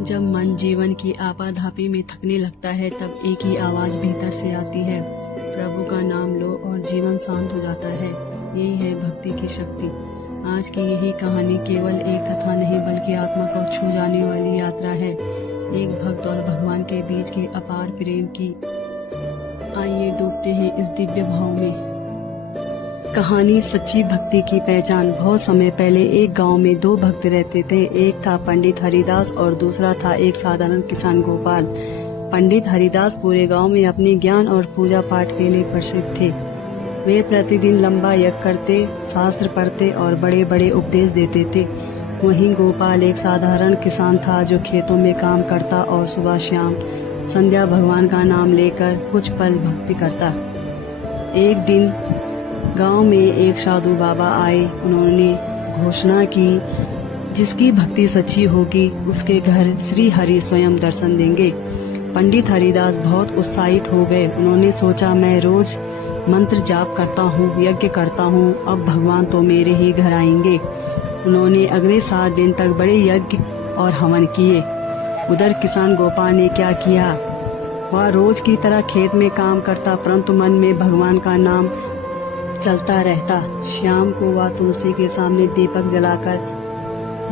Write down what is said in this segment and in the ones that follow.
जब मन जीवन की आपाधापी में थकने लगता है तब एक ही आवाज भीतर से आती है, प्रभु का नाम लो और जीवन शांत हो जाता है। यही है भक्ति की शक्ति। आज की यही कहानी केवल एक कथा नहीं बल्कि आत्मा को छू जाने वाली यात्रा है, एक भक्त और भगवान के बीच के अपार प्रेम की। आइए डूबते हैं इस दिव्य भाव में। कहानी सच्ची भक्ति की पहचान। बहुत समय पहले एक गांव में दो भक्त रहते थे। एक था पंडित हरिदास और दूसरा था एक साधारण किसान गोपाल। पंडित हरिदास पूरे गांव में अपने ज्ञान और पूजा पाठ के लिए प्रसिद्ध थे। वे प्रतिदिन लंबा यज्ञ करते, शास्त्र पढ़ते और बड़े बड़े उपदेश देते थे। वहीं गोपाल एक साधारण किसान था जो खेतों में काम करता और सुबह शाम संध्या भगवान का नाम लेकर कुछ पल भक्ति करता। एक दिन गांव में एक साधु बाबा आए। उन्होंने घोषणा की, जिसकी भक्ति सच्ची होगी उसके घर श्री हरि स्वयं दर्शन देंगे। पंडित हरिदास बहुत उत्साहित हो गए। उन्होंने सोचा, मैं रोज मंत्र जाप करता हूँ, यज्ञ करता हूँ, अब भगवान तो मेरे ही घर आएंगे। उन्होंने अगले 7 दिन तक बड़े यज्ञ और हवन किए। उधर किसान गोपाल ने क्या किया, वह रोज की तरह खेत में काम करता परंतु मन में भगवान का नाम चलता रहता। शाम को वह तुलसी के सामने दीपक जलाकर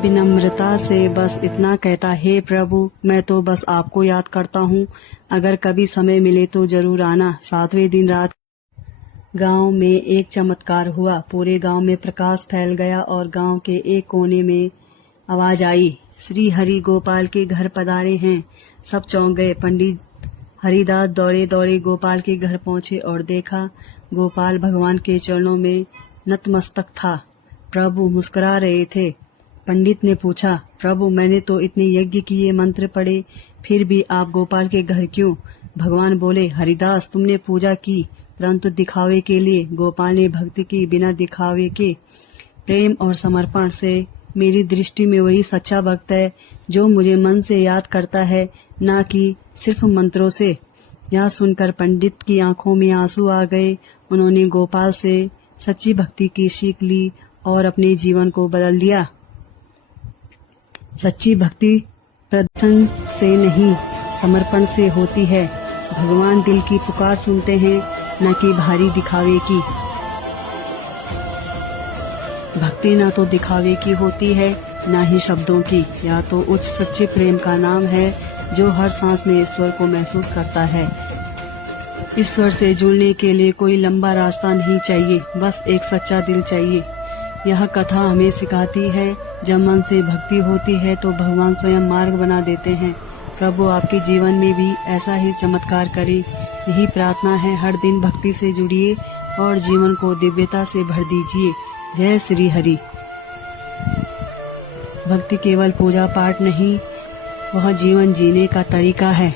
विनम्रता से बस इतना कहता, हे प्रभु, मैं तो बस आपको याद करता हूँ, अगर कभी समय मिले तो जरूर आना। 7वें दिन रात गांव में एक चमत्कार हुआ। पूरे गांव में प्रकाश फैल गया और गांव के एक कोने में आवाज आई, श्री हरि गोपाल के घर पधारे हैं। सब चौंक गए। पंडित हरिदास दौड़े दौड़े गोपाल के घर पहुंचे और देखा गोपाल भगवान के चरणों में नतमस्तक था। प्रभु मुस्कुरा रहे थे। पंडित ने पूछा, प्रभु, मैंने तो इतने यज्ञ किए, मंत्र पढ़े, फिर भी आप गोपाल के घर क्यों? भगवान बोले, हरिदास, तुमने पूजा की परंतु दिखावे के लिए। गोपाल ने भक्ति की बिना दिखावे के। प्रेम और समर्पण से मेरी दृष्टि में वही सच्चा भक्त है जो मुझे मन से याद करता है, ना कि सिर्फ मंत्रों से। यह सुनकर पंडित की आंखों में आंसू आ गए। उन्होंने गोपाल से सच्ची भक्ति की सीख ली और अपने जीवन को बदल दिया। सच्ची भक्ति प्रदर्शन से नहीं, समर्पण से होती है। भगवान दिल की पुकार सुनते हैं, न कि भारी दिखावे की। भक्ति न तो दिखावे की होती है, न ही शब्दों की। या तो उच्च सच्चे प्रेम का नाम है जो हर सांस में ईश्वर को महसूस करता है। ईश्वर से जुड़ने के लिए कोई लंबा रास्ता नहीं चाहिए, बस एक सच्चा दिल चाहिए। यह कथा हमें सिखाती है, जब मन से भक्ति होती है तो भगवान स्वयं मार्ग बना देते हैं। प्रभु आपके जीवन में भी ऐसा ही चमत्कार करे, यही प्रार्थना है। हर दिन भक्ति से जुड़िए और जीवन को दिव्यता से भर दीजिए। जय श्री हरि। भक्ति केवल पूजा पाठ नहीं, वह जीवन जीने का तरीका है।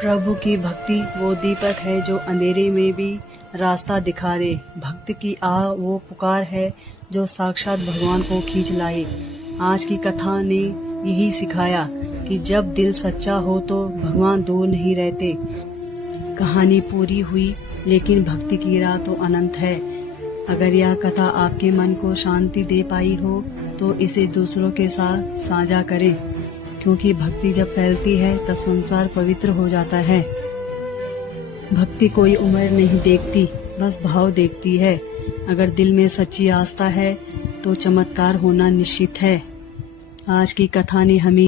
प्रभु की भक्ति वो दीपक है जो अंधेरे में भी रास्ता दिखा दे। भक्त की वो पुकार है जो साक्षात भगवान को खींच लाए। आज की कथा ने यही सिखाया कि जब दिल सच्चा हो तो भगवान दूर नहीं रहते। कहानी पूरी हुई, लेकिन भक्ति की राह तो अनंत है। अगर यह कथा आपके मन को शांति दे पाई हो तो इसे दूसरों के साथ साझा करें, क्योंकि भक्ति जब फैलती है तब संसार पवित्र हो जाता है। भक्ति कोई उम्र नहीं देखती, बस भाव देखती है। अगर दिल में सच्ची आस्था है तो चमत्कार होना निश्चित है। आज की कथा ने हमें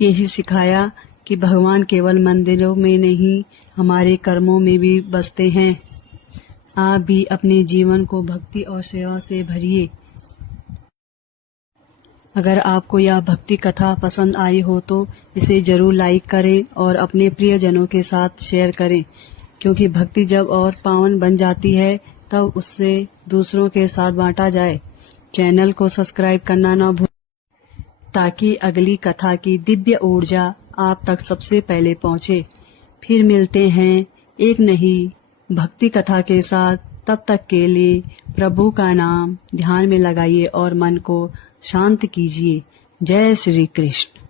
यही सिखाया कि भगवान केवल मंदिरों में नहीं, हमारे कर्मों में भी बसते हैं। आप भी अपने जीवन को भक्ति और सेवा से भरिए। अगर आपको यह भक्ति कथा पसंद आई हो तो इसे जरूर लाइक करें और अपने प्रियजनों के साथ शेयर करें, क्योंकि भक्ति जब और पावन बन जाती है तब उससे दूसरों के साथ बांटा जाए। चैनल को सब्सक्राइब करना ना भूलें ताकि अगली कथा की दिव्य ऊर्जा आप तक सबसे पहले पहुंचे। फिर मिलते हैं एक नई भक्ति कथा के साथ। तब तक के लिए प्रभु का नाम ध्यान में लगाइए और मन को शांत कीजिए। जय श्री कृष्ण।